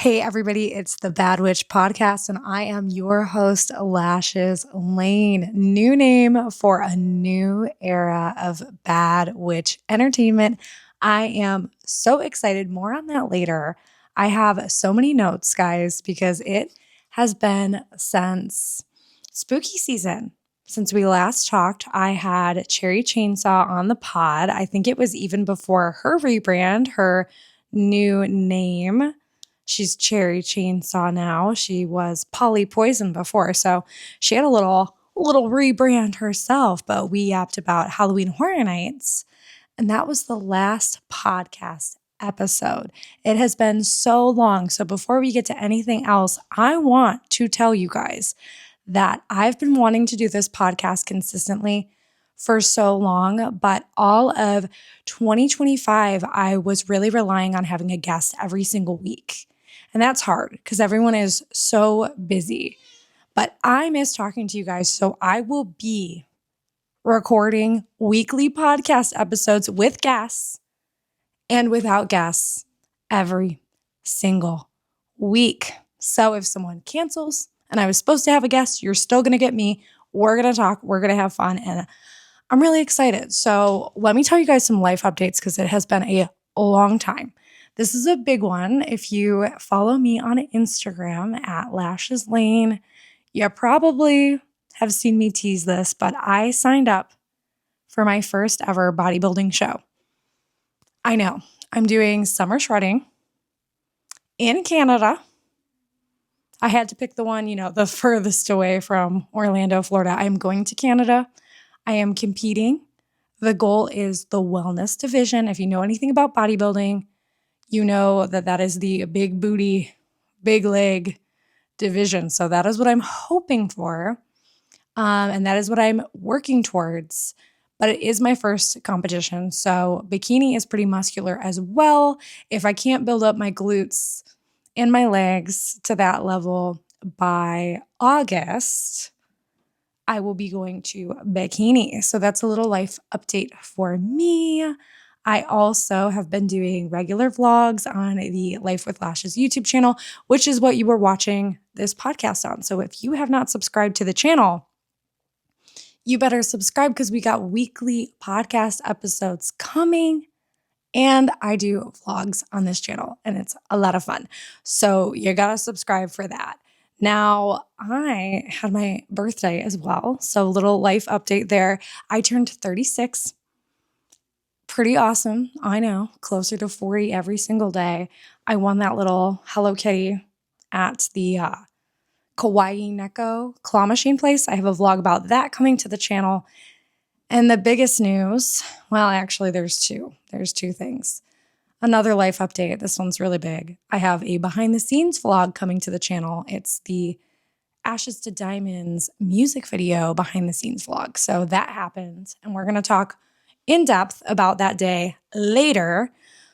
Hey, everybody, it's the Bad Witch Podcast, and I am your host, Lashes Lane. New name for a new era of Bad Witch entertainment. I am so excited. More on that later. I have so many notes, guys, because it has been since spooky season. Since we last talked, I had Cherry Chainsaw on the pod. I think it was even before her rebrand, her new name. She's Cherry Chainsaw now. She was Polly Poison before, so she had a little rebrand herself. But we yapped about Halloween Horror Nights, and that was the last podcast episode. It has been so long. So before we get to anything else, I want to tell you guys that I've been wanting to do this podcast consistently for so long, but all of 2025, I was really relying on having a guest every single week. And that's hard because everyone is so busy. But I miss talking to you guys, so I will be recording weekly podcast episodes with guests and without guests every single week. So if someone cancels and I was supposed to have a guest, you're still going to get me. We're going to talk. We're going to have fun. And I'm really excited. So let me tell you guys some life updates because it has been a long time. This is a big one. If you follow me on Instagram at Lashes Lane, you probably have seen me tease this, but I signed up for my first ever bodybuilding show. I know I'm doing summer shredding in Canada. I had to pick the one, the furthest away from Orlando, Florida. I'm going to Canada. I am competing. The goal is the wellness division. If you know anything about bodybuilding, you know that is the big booty, big leg division. So that is what I'm hoping for. And that is what I'm working towards. But it is my first competition. So bikini is pretty muscular as well. If I can't build up my glutes and my legs to that level by August, I will be going to bikini. So that's a little life update for me. I also have been doing regular vlogs on the Life with Lashes YouTube channel, which is what you were watching this podcast on. So if you have not subscribed to the channel, you better subscribe because we got weekly podcast episodes coming. And I do vlogs on this channel, and it's a lot of fun. So you got to subscribe for that. Now, I had my birthday as well. So little life update there. I turned 36. Pretty awesome. I know. Closer to 40 every single day. I won that little Hello Kitty at the Kawaii Neko claw machine place. I have a vlog about that coming to the channel. And the biggest news, well, actually, there's two. There's two things. Another life update. This one's really big. I have a behind the scenes vlog coming to the channel. It's the Ashes to Diamonds music video behind the scenes vlog. So that happened. And we're going to talk in depth about that day later.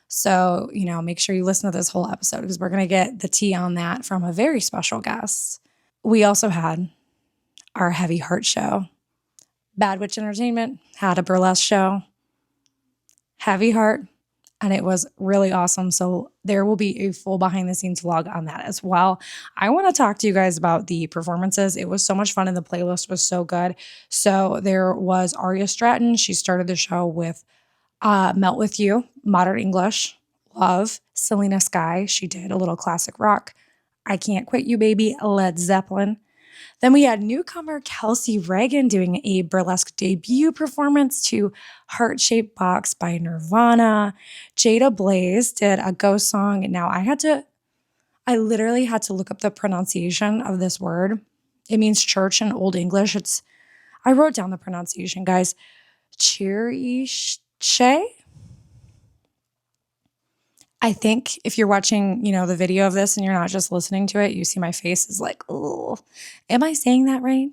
So, make sure you listen to this whole episode because we're going to get the tea on that from a very special guest. We also had our Heavy Heart show. Bad Witch Entertainment had a burlesque show, Heavy Heart, and it was really awesome. So there will be a full behind the scenes vlog on that as well. I want to talk to you guys about the performances. It was so much fun and the playlist was so good. So there was Sid Stratton. She started the show with Melt With You, Modern English, Love, Selena Sky. She did a little classic rock. I Can't Quit You Baby, Led Zeppelin. Then we had newcomer Kelsey Reagan doing a burlesque debut performance to Heart Shaped Box by Nirvana. Jada Blaze did a ghost song. Now I literally had to look up the pronunciation of this word. It means church in Old English. I wrote down the pronunciation, guys. Chiriche? I think if you're watching, the video of this and you're not just listening to it, you see my face is like, oh, am I saying that right?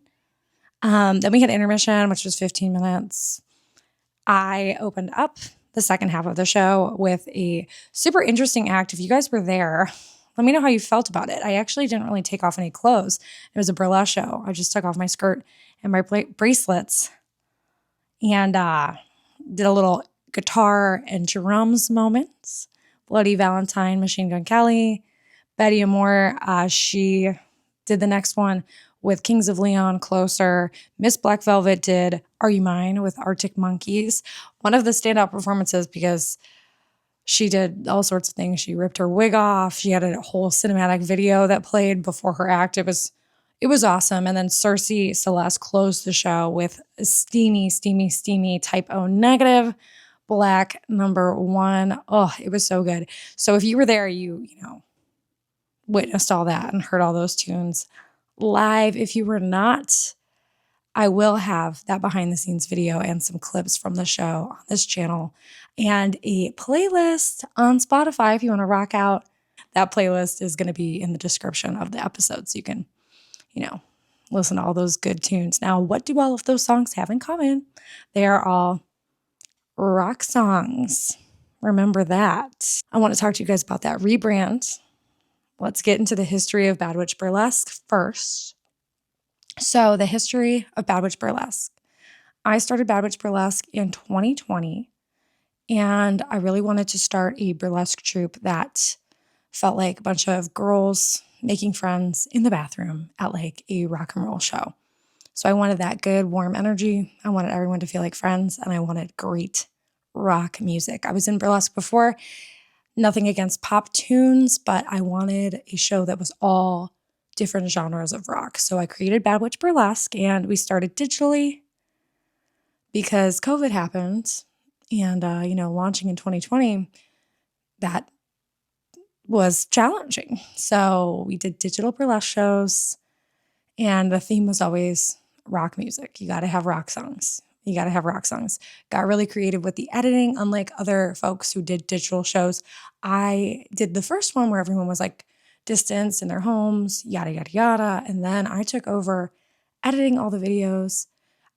Then we had intermission, which was 15 minutes. I opened up the second half of the show with a super interesting act. If you guys were there, let me know how you felt about it. I actually didn't really take off any clothes. It was a burlesque show. I just took off my skirt and my bracelets and did a little guitar and drums moments. Bloody Valentine, Machine Gun Kelly, Betty Amore, she did the next one with Kings of Leon, Closer. Miss Black Velvet did Are You Mine with Arctic Monkeys. One of the standout performances because she did all sorts of things. She ripped her wig off. She had a whole cinematic video that played before her act. It was awesome. And then Cersei Celeste closed the show with a steamy type O negative black #1. Oh, it was so good. So if you were there, you witnessed all that and heard all those tunes live. If you were not, I will have that behind the scenes video and some clips from the show on this channel and a playlist on Spotify if you want to rock out. That playlist is going to be in the description of the episode so you can, listen to all those good tunes. Now, what do all of those songs have in common? They are all rock songs. Remember that. I want to talk to you guys about that rebrand. Let's get into the history of Bad Witch Burlesque first. So the history of Bad Witch Burlesque. I started Bad Witch Burlesque in 2020, and I really wanted to start a burlesque troupe that felt like a bunch of girls making friends in the bathroom at like a rock and roll show. So I wanted that good, warm energy. I wanted everyone to feel like friends, and I wanted great rock music. I was in burlesque before. Nothing against pop tunes, but I wanted a show that was all different genres of rock. So I created Bad Witch Burlesque, and we started digitally because COVID happened. And, launching in 2020, that was challenging. So we did digital burlesque shows, and the theme was always rock music. You got to have rock songs. Got really creative with the editing. Unlike other folks who did digital shows, I did the first one where everyone was like distanced in their homes, yada, yada, yada. And then I took over editing all the videos.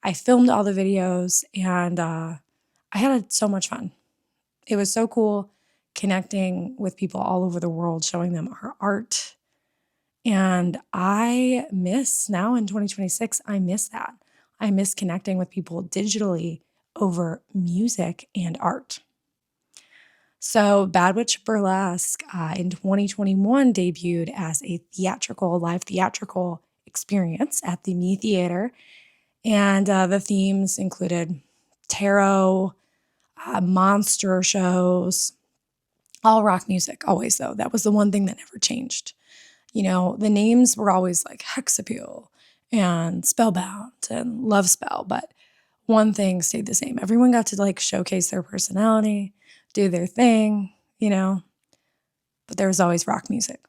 I filmed all the videos, and I had so much fun. It was so cool connecting with people all over the world, showing them our art. And I miss now in 2026, I miss that. I miss connecting with people digitally over music and art. So Bad Witch Burlesque in 2021 debuted as a live theatrical experience at the Me Theater. And the themes included tarot, monster shows, all rock music, always though. That was the one thing that never changed. The names were always like Hex Appeal and Spellbound and Love Spell, but one thing stayed the same. Everyone got to like showcase their personality, do their thing, but there was always rock music.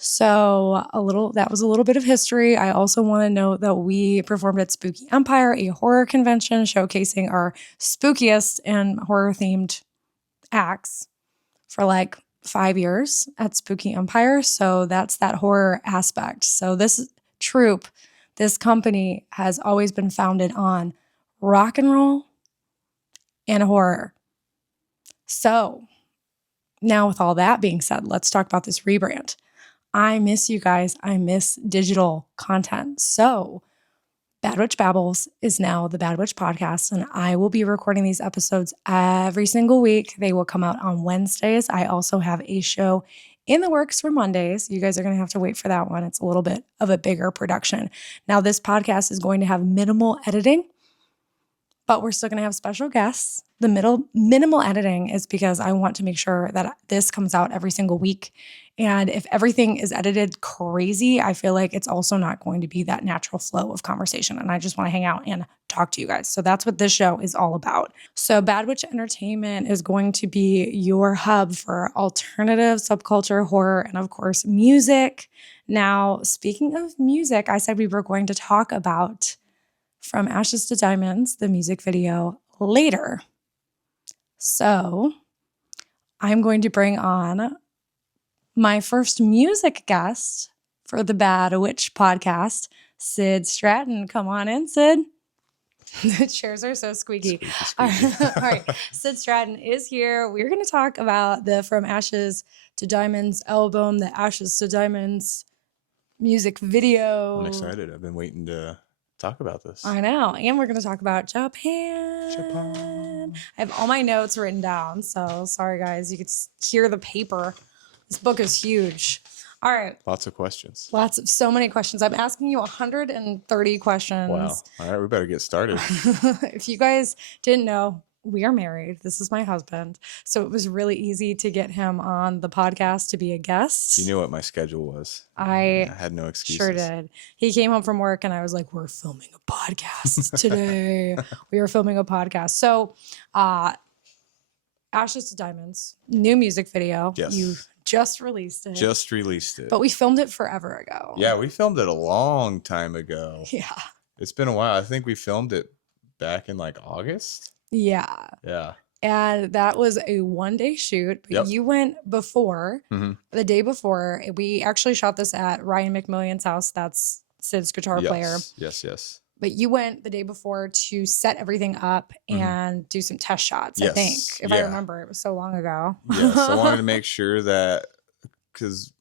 So that was a little bit of history. I also want to note that we performed at Spooky Empire, a horror convention showcasing our spookiest and horror themed acts for like 5 years at Spooky Empire. So that's that horror aspect. So this troupe, this company has always been founded on rock and roll and horror. So now with all that being said, let's talk about this rebrand. I miss you guys. I miss digital content. So Bad Witch Babbles is now the Bad Witch Podcast, and I will be recording these episodes every single week. They will come out on Wednesdays. I also have a show in the works for Mondays. You guys are going to have to wait for that one. It's a little bit of a bigger production. Now, this podcast is going to have minimal editing, but we're still going to have special guests. The minimal editing is because I want to make sure that this comes out every single week. And if everything is edited crazy, I feel like it's also not going to be that natural flow of conversation. And I just want to hang out and talk to you guys. So that's what this show is all about. So Bad Witch Entertainment is going to be your hub for alternative subculture, horror, and of course, music. Now, speaking of music, I said we were going to talk about From Ashes to Diamonds, the music video, later. So I'm going to bring on my first music guest for the Bad Witch Podcast, Sid Stratton. Come on in, Sid. The chairs are so squeaky. All right. Sid Stratton is here. We're going to talk about the From Ashes to Diamonds album, the Ashes to Diamonds music video. I'm excited. I've been waiting to talk about this. I know. And we're going to talk about Japan. I have all my notes written down. So sorry, guys. You could hear the paper. This book is huge. All right. Lots of questions. So many questions. I'm asking you 130 questions. Wow. All right, we better get started. If you guys didn't know, we are married. This is my husband. So it was really easy to get him on the podcast to be a guest. You knew what my schedule was. I had no excuses. Sure did. He came home from work and I was like, we're filming a podcast today. We were filming a podcast. So Ashes to Diamonds, new music video. Yes. You just released it. Just released it. But we filmed it forever ago. Yeah, we filmed it a long time ago. Yeah. It's been a while. I think we filmed it back in like August. Yeah. Yeah. And that was a one-day shoot. But you went before, the day before. We actually shot this at Ryan McMillion's house. That's Sid's guitar player. Yes. But you went the day before to set everything up and do some test shots, I think. If I remember, it was so long ago. Yes, I wanted to make sure that, because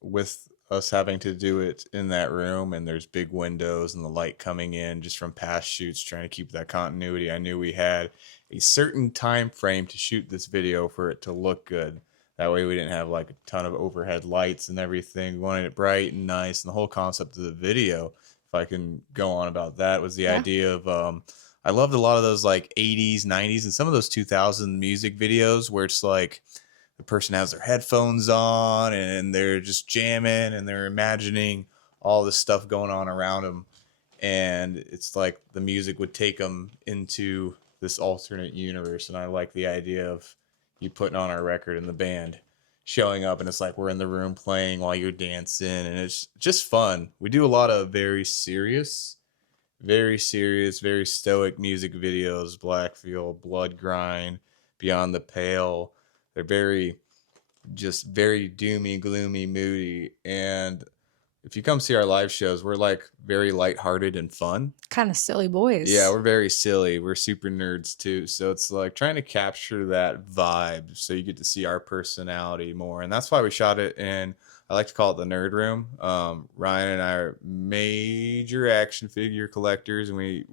with us having to do it in that room and there's big windows and the light coming in just from past shoots, trying to keep that continuity, I knew we had a certain time frame to shoot this video for it to look good. That way we didn't have like a ton of overhead lights and everything. We wanted it bright and nice, and the whole concept of the video, if I can go on about that, was the idea of I loved a lot of those like 80s, 90s, and some of those 2000 music videos where it's like the person has their headphones on and they're just jamming and they're imagining all this stuff going on around them, and it's like the music would take them into this alternate universe. And I like the idea of you putting on our record and the band showing up, and it's like we're in the room playing while you're dancing, and it's just fun. We do a lot of very serious, very stoic music videos. Blackfield, Blood Grind, Beyond the Pale. They're very doomy, gloomy, moody. And if you come see our live shows, we're like very lighthearted and fun. Kind of silly boys. Yeah, we're very silly. We're super nerds too. So it's like trying to capture that vibe so you get to see our personality more. And that's why we shot it in, I like to call it the nerd room. Ryan and I are major action figure collectors, and we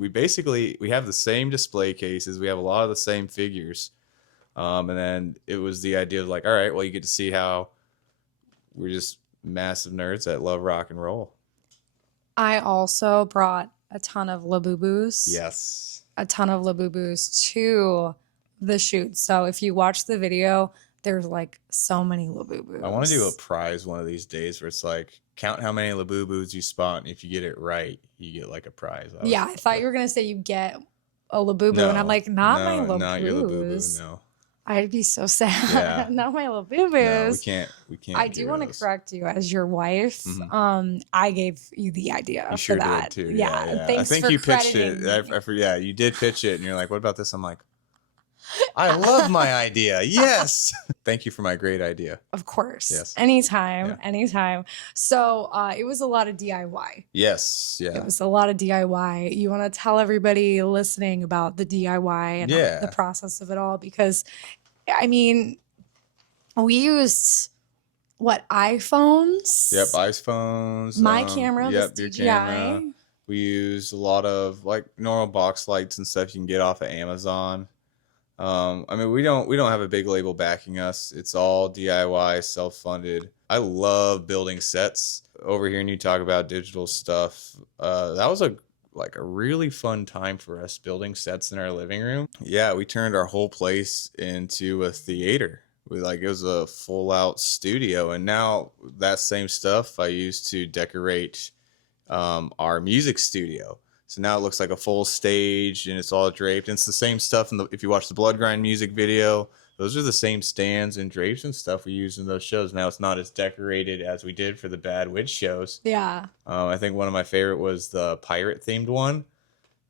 have the same display cases. We have a lot of the same figures. And then it was the idea of like, all right, well, you get to see how we're just massive nerds that love rock and roll. I also brought a ton of Labubus. Yes. A ton of Labubus to the shoot. So if you watch the video, there's like so many Labubus. I want to do a prize one of these days where it's like, count how many Labubus you spot, and if you get it right, you get like a prize. I thought you were going to say you get a Labubu, and I'm like, not my Labubus. Not your Labubu, no. I'd be so sad. Yeah. Not my Labubus. No, we can't. I do want to correct you as your wife. I gave you the idea you for that. Did too. Yeah. Thanks I think for you pitched crediting it. Yeah, you did pitch it, and you're like, "What about this?" I'm like, "I love my idea. Yes." Thank you for my great idea. Of course. Yes. Anytime. So it was a lot of DIY. Yes. Yeah. It was a lot of DIY. You want to tell everybody listening about the DIY and the process of it all? Because, I mean, we used iPhones? Yep, iPhones. My camera, yep, this your DJI. camera. We used a lot of like normal box lights and stuff you can get off of Amazon. I mean, we don't have a big label backing us. It's all DIY, self-funded. I love building sets. Over here, and you talk about digital stuff. That was a really fun time for us, building sets in our living room. Yeah, we turned our whole place into a theater. It was a full-out studio, and now that same stuff I use to decorate our music studio. So now it looks like a full stage, and it's all draped. And it's the same stuff. If you watch the Blood Grind music video, those are the same stands and drapes and stuff we used in those shows. Now it's not as decorated as we did for the Bad Witch shows. Yeah. I think one of my favorite was the pirate-themed one.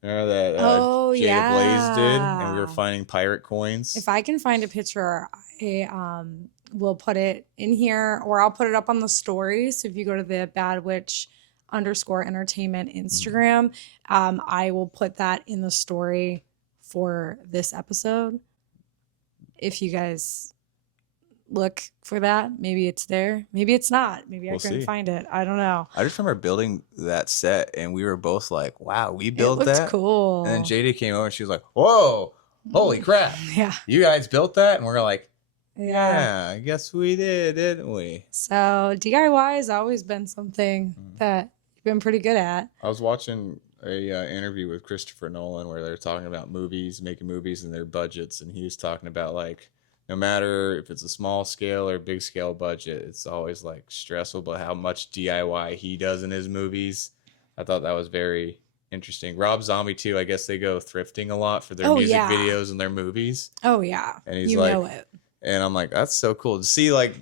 Remember that Jada Blaze did? And we were finding pirate coins. If I can find a picture, I will put it in here, or I'll put it up on the story. So if you go to the Bad Witch _entertainment Instagram, I will put that in the story for this episode. If you guys look for that, maybe it's there, maybe it's not, maybe I couldn't find it. I don't know. I just remember building that set, and we were both like, wow, we built that. It looked cool. And then JD came over and she was like, whoa, holy crap. Yeah. You guys built that? And we're like, Yeah, I guess we did, didn't we? So DIY has always been something that you've been pretty good at. I was watching a interview with Christopher Nolan where they're talking about movies, making movies and their budgets, and he was talking about like no matter if it's a small scale or big scale budget, it's always like stressful, but how much DIY he does in his movies. I thought that was very interesting. Rob Zombie too, I guess they go thrifting a lot for their music videos and their movies. Oh yeah. And he's you like, know it. and I'm like, that's so cool to see, like,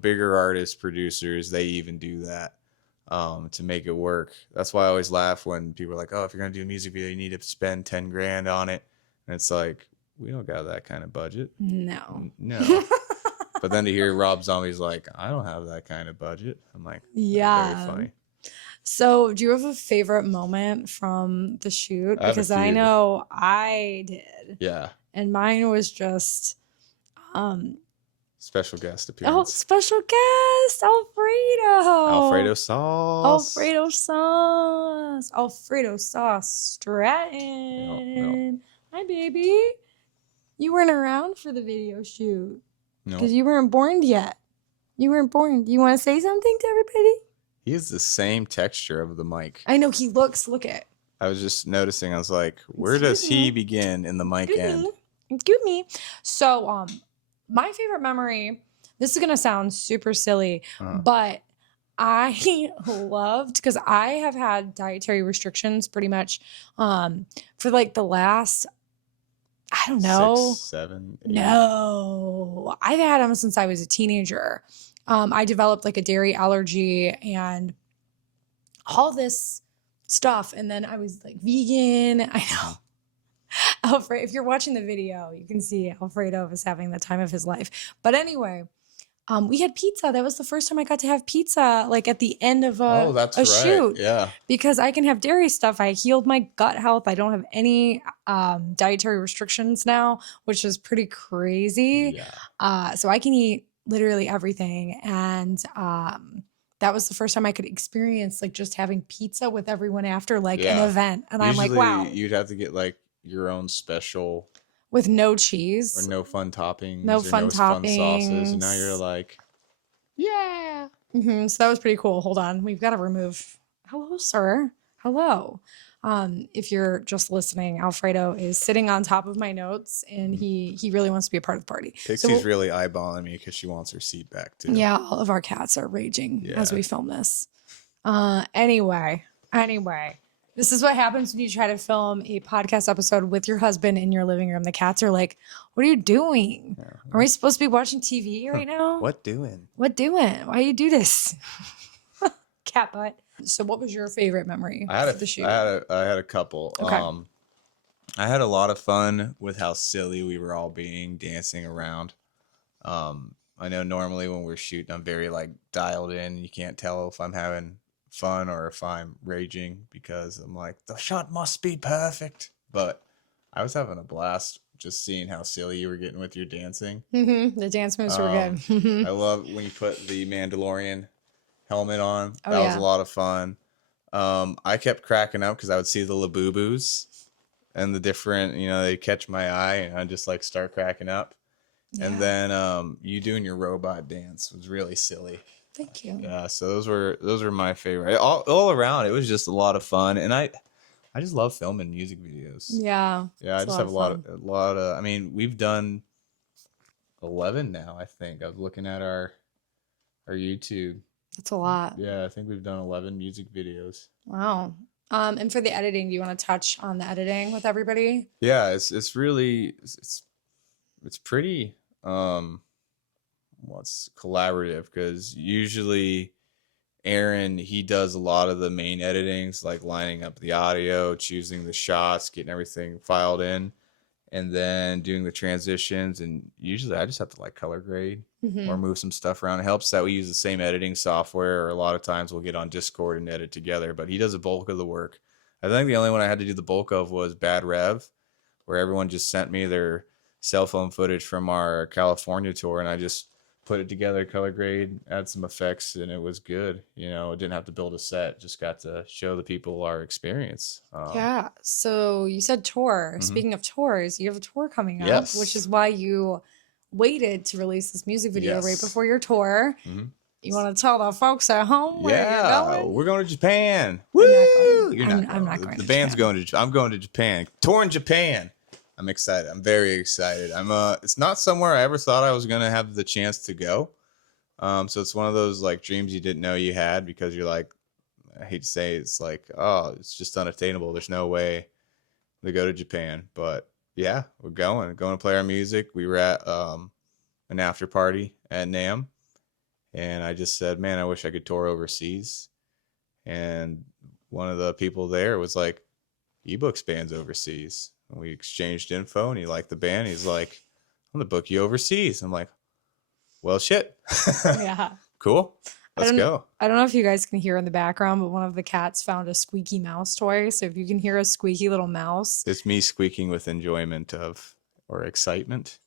bigger artists, producers, they even do that to make it work. That's why I always laugh when people are like, oh, if you're going to do a music video, you need to spend 10 grand on it. And it's like, we don't got that kind of budget. No. No. But then to hear Rob Zombie's like, I don't have that kind of budget. I'm like, yeah. Very funny. So do you have a favorite moment from the shoot? Because I know I did. Yeah. And mine was just special guest appearance. Oh, special guest, Alfredo. Alfredo sauce. Alfredo sauce. Alfredo sauce Stratton. Yep. Hi, baby. You weren't around for the video shoot. No. Because you weren't born yet. You weren't born. Do you want to say something to everybody? He has the same texture of the mic. I know he looks. Look at. I was just noticing. I was like, where does he begin in the mic end? Excuse me. So, my favorite memory. This is gonna sound super silly, but I loved because I have had dietary restrictions pretty much for like the last. I don't know. 6, 7, 8. No, I've had them since I was a teenager. I developed like a dairy allergy and all this stuff. And then I was like vegan. I know. Alfredo, if you're watching the video, you can see Alfredo was having the time of his life. But anyway, we had pizza. That was the first time I got to have pizza, like at the end of a shoot. Yeah. Because I can have dairy stuff. I healed my gut health. I don't have any dietary restrictions now, which is pretty crazy. Yeah. So I can eat literally everything. And that was the first time I could experience like just having pizza with everyone after like an event. And usually, I'm like, wow. You'd have to get like your own special. With no cheese. Or no fun toppings. No fun toppings. Fun sauces. And now you're like, yeah. So that was pretty cool. Hold on. We've got to remove. Hello, sir. Hello. If you're just listening, Alfredo is sitting on top of my notes and he really wants to be a part of the party. Pixie's really eyeballing me because she wants her seat back too. Yeah, all of our cats are raging as we film this. Anyway, this is what happens when you try to film a podcast episode with your husband in your living room. The cats are like, what are you doing? Are we supposed to be watching TV right now? What doing? Why you do this? Cat butt. So what was your favorite memory of the shoot? I had a couple. Okay. I had a lot of fun with how silly we were all being, dancing around. I know normally when we're shooting, I'm very like dialed in. You can't tell if I'm having fun or if I'm raging because I'm like, the shot must be perfect. But I was having a blast just seeing how silly you were getting with your dancing. The dance moves were good. I love when you put the Mandalorian helmet on. That was a lot of fun. I kept cracking up because I would see the Labubu's and the different, they catch my eye and I just like start cracking up. Yeah. And then you doing your robot dance was really silly. Thank you. Yeah, so those were my favorite. All around, it was just a lot of fun, and I just love filming music videos. Yeah. Yeah, I just have a lot of. I mean, we've done 11 now. I think I was looking at our YouTube. That's a lot. Yeah, I think we've done 11 music videos. Wow. And for the editing, do you want to touch on the editing with everybody? Yeah, it's really pretty what's collaborative because usually Aaron, he does a lot of the main editings, like lining up the audio, choosing the shots, getting everything filed in, and then doing the transitions. And usually I just have to like color grade or move some stuff around. It helps that we use the same editing software, or a lot of times we'll get on Discord and edit together, but he does the bulk of the work. I think the only one I had to do the bulk of was Bad Rev, where everyone just sent me their cell phone footage from our California tour, and I just put it together, color grade, add some effects, and it was good. It didn't have to build a set, just got to show the people our experience. Yeah. So you said tour. Speaking of tours, you have a tour coming up, which is why you waited to release this music video right Yes. before your tour. Mm-hmm. You want to tell the folks at home where you're going? We're going to Japan. I'm not Woo! going. You're not going. I'm not going The to band's Japan. going to. I'm going to Japan. Touring Japan. I'm excited. I'm very excited. It's not somewhere I ever thought I was going to have the chance to go. So it's one of those like dreams you didn't know you had, because you're like, I hate to say it's like, oh, it's just unattainable. There's no way to go to Japan. But yeah, we're going to play our music. We were at an after party at NAMM, and I just said, man, I wish I could tour overseas. And one of the people there was like, ebooks bands overseas. And we exchanged info, and he liked the band. He's like, I'm gonna book you overseas. I'm like, well, shit. Yeah. Cool. Let's go. I don't know if you guys can hear in the background, but one of the cats found a squeaky mouse toy. So if you can hear a squeaky little mouse, it's me squeaking with enjoyment or excitement.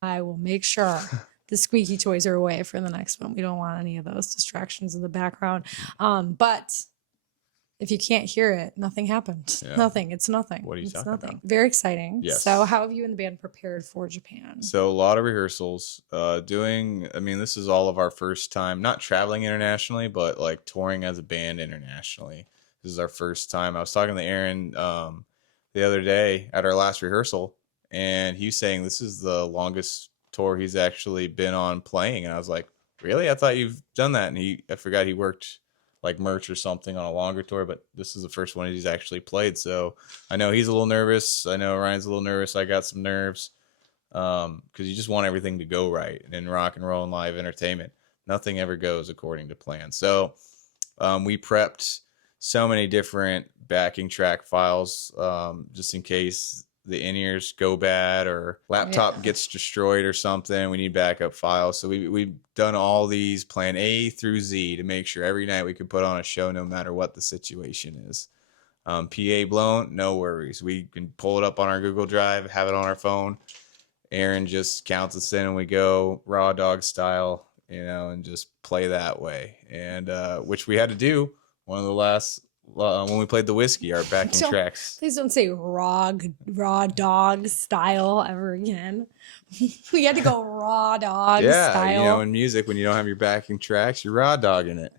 I will make sure the squeaky toys are away for the next one. We don't want any of those distractions in the background. But if you can't hear it, nothing happened. Yeah. Nothing. It's nothing. What are you talking about? Very exciting. Yes. So how have you and the band prepared for Japan? So a lot of rehearsals. This is all of our first time, not traveling internationally, but like touring as a band internationally. This is our first time. I was talking to Aaron the other day at our last rehearsal, and he was saying this is the longest tour he's actually been on playing. And I was like, really? I thought you've done that. And I forgot he worked like merch or something on a longer tour, but this is the first one he's actually played. So I know he's a little nervous. I know Ryan's a little nervous. I got some nerves because you just want everything to go right. And in rock and roll and live entertainment, nothing ever goes according to plan. So we prepped so many different backing track files just in case the in-ears go bad or laptop gets destroyed or something. We need backup files. So we've done all these plan A through Z to make sure every night we can put on a show no matter what the situation is. PA blown, no worries. We can pull it up on our Google Drive, have it on our phone. Aaron just counts us in and we go raw dog style, and just play that way. And which we had to do one of the last when we played the Whiskey, our backing tracks. Please don't say raw dog style ever again. We had to go raw dog style. Yeah, in music, when you don't have your backing tracks, you're raw dogging it.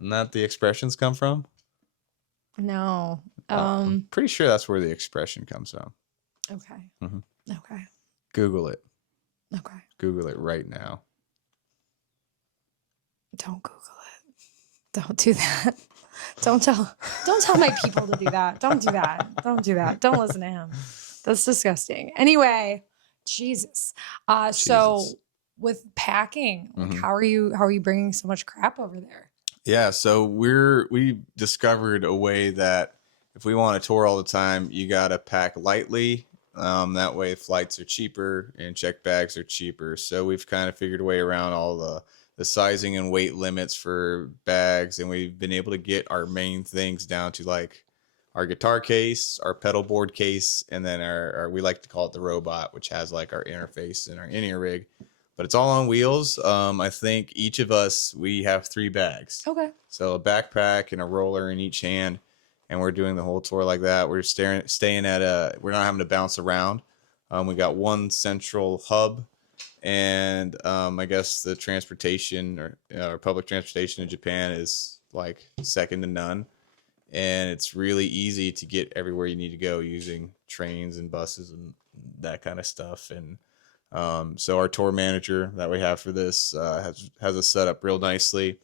Isn't that the expressions come from? No. I'm pretty sure that's where the expression comes from. Okay. Mm-hmm. Okay. Google it. Okay. Google it right now. Don't Google it. Don't do that. Don't tell my people to do that. Don't do that. Don't do that. Don't listen to him. That's disgusting. Anyway, Jesus. So with packing, like, how are you bringing so much crap over there? Yeah, so we discovered a way that if we want to tour all the time, you gotta pack lightly. That way flights are cheaper and check bags are cheaper. So we've kind of figured a way around all the sizing and weight limits for bags, and we've been able to get our main things down to like our guitar case, our pedal board case, and then our we like to call it the robot, which has like our interface and our in-ear rig, but it's all on wheels. I think each of us, we have 3 bags. Okay. So a backpack and a roller in each hand, and we're doing the whole tour like that. We're staying at we're not having to bounce around. We got one central hub. And I guess the transportation or public transportation in Japan is like second to none. And it's really easy to get everywhere you need to go using trains and buses and that kind of stuff. And so our tour manager that we have for this has us set up real nicely.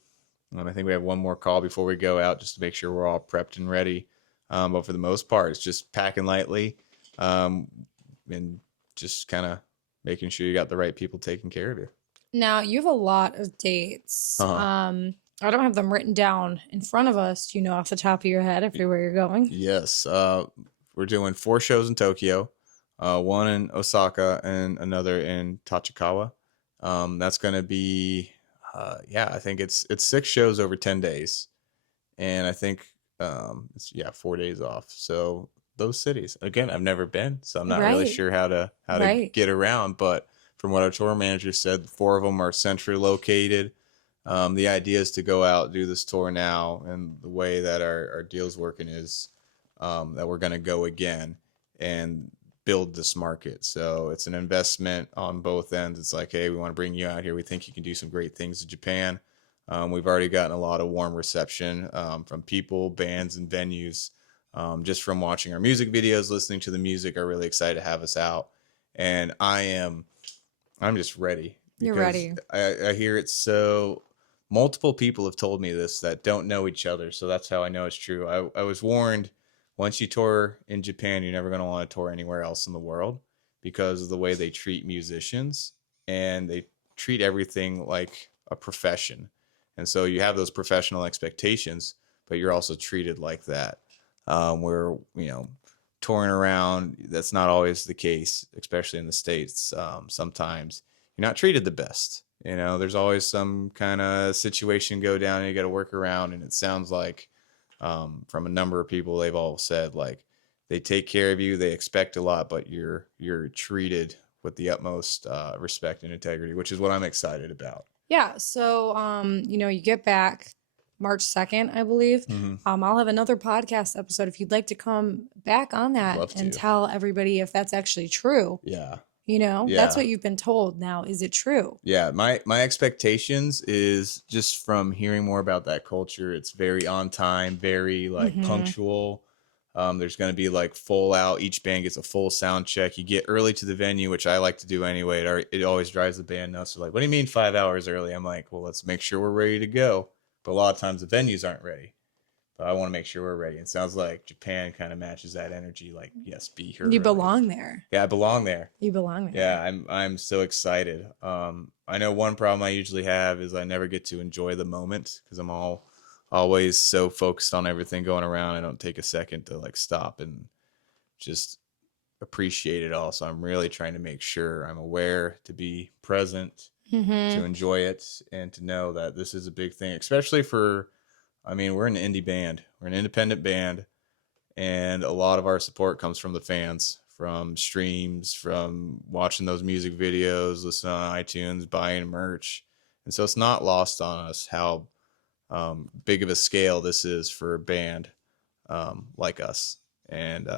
I think we have one more call before we go out just to make sure we're all prepped and ready. But for the most part, it's just packing lightly and just kind of making sure you got the right people taking care of you. Now, you have a lot of dates. I don't have them written down in front of us. Do you know off the top of your head everywhere you're going? Yes. We're doing 4 shows in Tokyo, 1 in Osaka, and another in Tachikawa. That's going to be, I think it's 6 shows over 10 days. And I think it's 4 days off. So those cities, again, I've never been, so I'm not really sure how to get around, but from what our tour manager said, 4 of them are centrally located. The idea is to go out, do this tour now, and the way that our deal's working is that we're going to go again, and build this market. So it's an investment on both ends. It's like, hey, we want to bring you out here. We think you can do some great things in Japan. We've already gotten a lot of warm reception from people, bands, and venues. Just from watching our music videos, listening to the music, are really excited to have us out. And I'm just ready. You're ready. I hear it so. Multiple people have told me this that don't know each other, so that's how I know it's true. I was warned, once you tour in Japan, you're never going to want to tour anywhere else in the world because of the way they treat musicians, and they treat everything like a profession. And so you have those professional expectations, but you're also treated like that. Where, touring around, that's not always the case, especially in the States. Sometimes you're not treated the best. There's always some kind of situation go down and you got to work around. And it sounds like from a number of people, they've all said, like, they take care of you, they expect a lot, but you're treated with the utmost respect and integrity, which is what I'm excited about. Yeah. So, you get back March 2nd, I believe. I'll have another podcast episode if you'd like to come back on that and tell everybody if that's actually true. Yeah. That's what you've been told. Now, is it true? Yeah. My expectations is just from hearing more about that culture. It's very on time, very punctual. There's going to be like full out. Each band gets a full sound check. You get early to the venue, which I like to do anyway. It always drives the band nuts. They're like, what do you mean 5 hours early? I'm like, well, let's make sure we're ready to go. But a lot of times the venues aren't ready. But I want to make sure we're ready. It sounds like Japan kind of matches that energy. Like, yes, be here. You belong there. Yeah, I belong there. You belong there. Yeah, I'm so excited. I know one problem I usually have is I never get to enjoy the moment because I'm always so focused on everything going around. I don't take a second to like stop and just appreciate it all. So I'm really trying to make sure I'm aware, to be present, to enjoy it, and to know that this is a big thing, especially for, we're an indie band. We're an independent band, and a lot of our support comes from the fans, from streams, from watching those music videos, listening on iTunes, buying merch. And so it's not lost on us how big of a scale this is for a band like us. And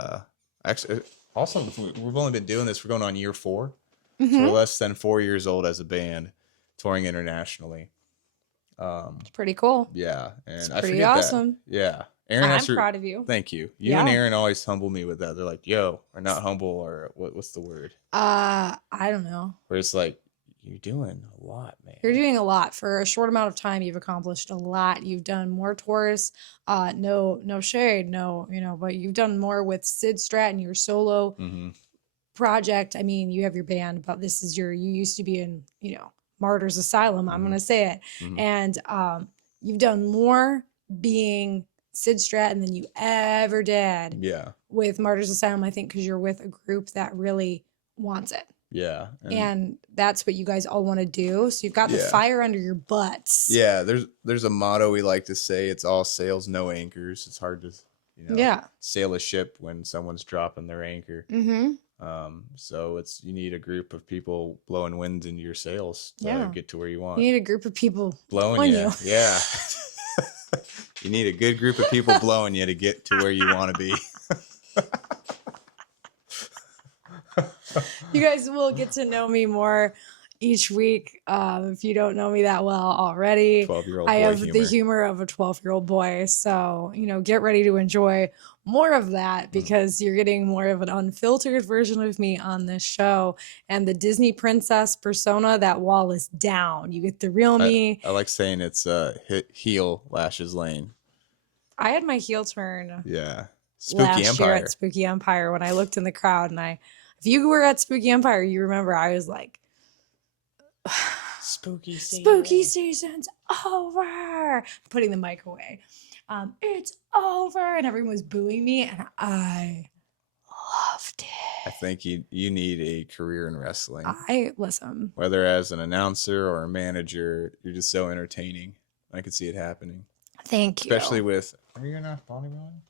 actually, also, we've only been doing this, we're going on year 4. So we're less than 4 years old as a band, touring internationally. It's pretty cool. Yeah, and it's I pretty awesome. That. Yeah, Aaron, I'm proud of you. Thank you. You and Aaron always humble me with that. They're like, "Yo," or not humble, or what's the word? I don't know. Where it's like, you're doing a lot, man. You're doing a lot for a short amount of time. You've accomplished a lot. You've done more tours. No shade, but you've done more with Sid Stratton, your solo project. You have your band, but this is you used to be in, Martyrs Asylum. I'm going to say it. And you've done more being Sid Stratton than you ever did. Yeah. With Martyrs Asylum, I think, because you're with a group that really wants it. Yeah. And that's what you guys all want to do. So you've got the fire under your butts. Yeah. There's a motto we like to say. It's all sails, no anchors. It's hard to, sail a ship when someone's dropping their anchor. So you need a group of people blowing winds into your sails to get to where you want. You need a group of people blowing you. Yeah. You need a good group of people blowing you to get to where you want to be. You guys will get to know me more each week. If you don't know me that well already, 12-year-old I have the humor of a 12-year-old boy. So, get ready to enjoy more of that because you're getting more of an unfiltered version of me on this show. And the Disney princess persona, that wall is down. You get the real me. I like saying it's heel lashes lane. I had my heel turn. Yeah. Last year at Spooky Empire when I looked in the crowd, and if you were at Spooky Empire, you remember I was like, Spooky season's over. Putting the mic away. It's over, and everyone was booing me, and I loved it. I think you need a career in wrestling. Listen. Whether as an announcer or a manager, you're just so entertaining. I could see it happening. Thank you. Especially with, are you announced bodybuilding?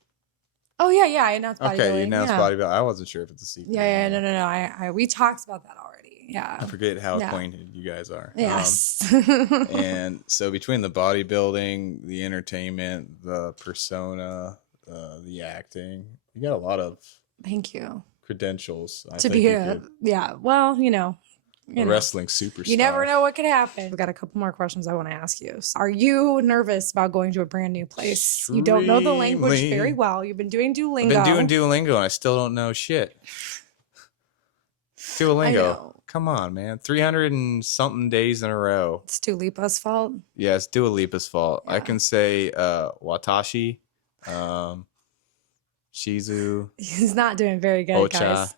Oh yeah, I announced bodybuilding. Okay, you announced bodybuilding. I wasn't sure if it's a secret. Yeah, no. We talked about that already. Yeah. I forget how acquainted you guys are. Yes. And so between the bodybuilding, the entertainment, the persona, the acting, you got a lot of thank you credentials. I to think be you a, could. yeah, well, A wrestling superstar. you never know what could happen. I've got a couple more questions I want to ask you. So, are you nervous about going to a brand new place? You don't know the language very well. You've been doing Duolingo. I've been doing Duolingo and I still don't know shit. Duolingo. I know. Come on, man. 300 and something days in a row. It's Dua Lipa's fault. Yeah, it's Dua Lipa's fault. Yeah. I can say Watashi, Shizu, He's not doing very good, Ocha, guys.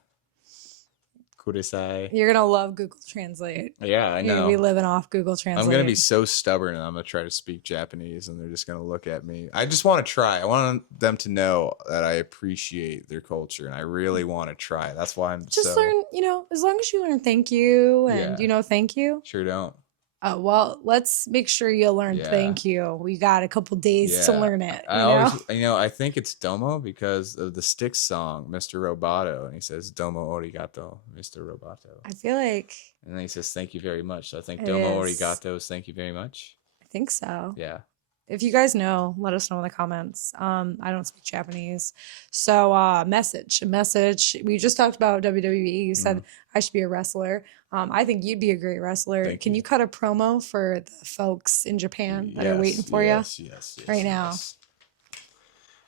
Kudasai. You're going to love Google Translate. Yeah, I You're know. going to be living off Google Translate. I'm going to be so stubborn and I'm going to try to speak Japanese and they're just going to look at me. I just want to try. I want them to know that I appreciate their culture and I really want to try. That's why I'm just learn, as long as you learn thank you and thank you. Sure don't. Oh, well, let's make sure you learn thank you. We got a couple days to learn it. I think it's domo because of the Styx song, Mr. Roboto. And he says, domo arigato, Mr. Roboto. I feel like. And then he says, thank you very much. So I think domo arigato is thank you very much. I think so. Yeah. If you guys know, let us know in the comments. I don't speak Japanese. So message. We just talked about WWE. You said I should be a wrestler. I think you'd be a great wrestler. Can you cut a promo for the folks in Japan that are waiting for you? Yes. Right now.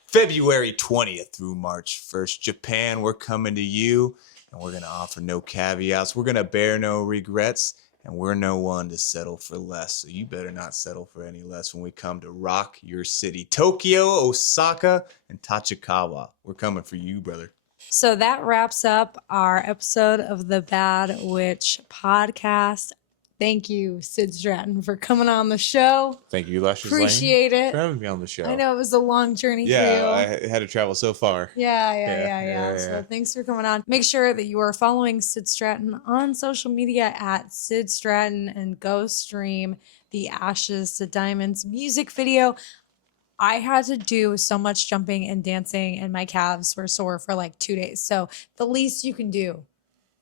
February 20th through March 1st. Japan, we're coming to you. And we're going to offer no caveats. We're going to bear no regrets. And we're no one to settle for less. So you better not settle for any less when we come to rock your city. Tokyo, Osaka, and Tachikawa. We're coming for you, brother. So that wraps up our episode of the Bad Witch podcast. Thank you, Sid Stratton, for coming on the show. Thank you, Luscious Appreciate it. for having me on the show. I know it was a long journey for you. Yeah, I had to travel so far. Yeah. So thanks for coming on. Make sure that you are following Sid Stratton on social media at Sid Stratton and go stream the Ashes to Diamonds music video. I had to do so much jumping and dancing and my calves were sore for like 2 days. So the least you can do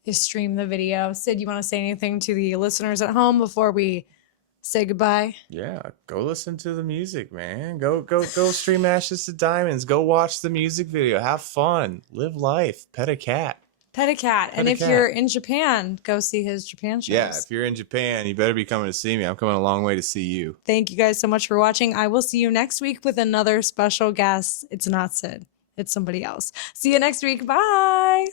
is stream the video. Sid, you want to say anything to the listeners at home before we say goodbye? Yeah, go listen to the music, man. Go stream Ashes to Diamonds. Go watch the music video. Have fun. Live life. Pet a cat. And if you're in Japan, go see his Japan shows. Yeah, if you're in Japan, you better be coming to see me. I'm coming a long way to see you. Thank you guys so much for watching. I will see you next week with another special guest. It's not Sid. It's somebody else. See you next week. Bye.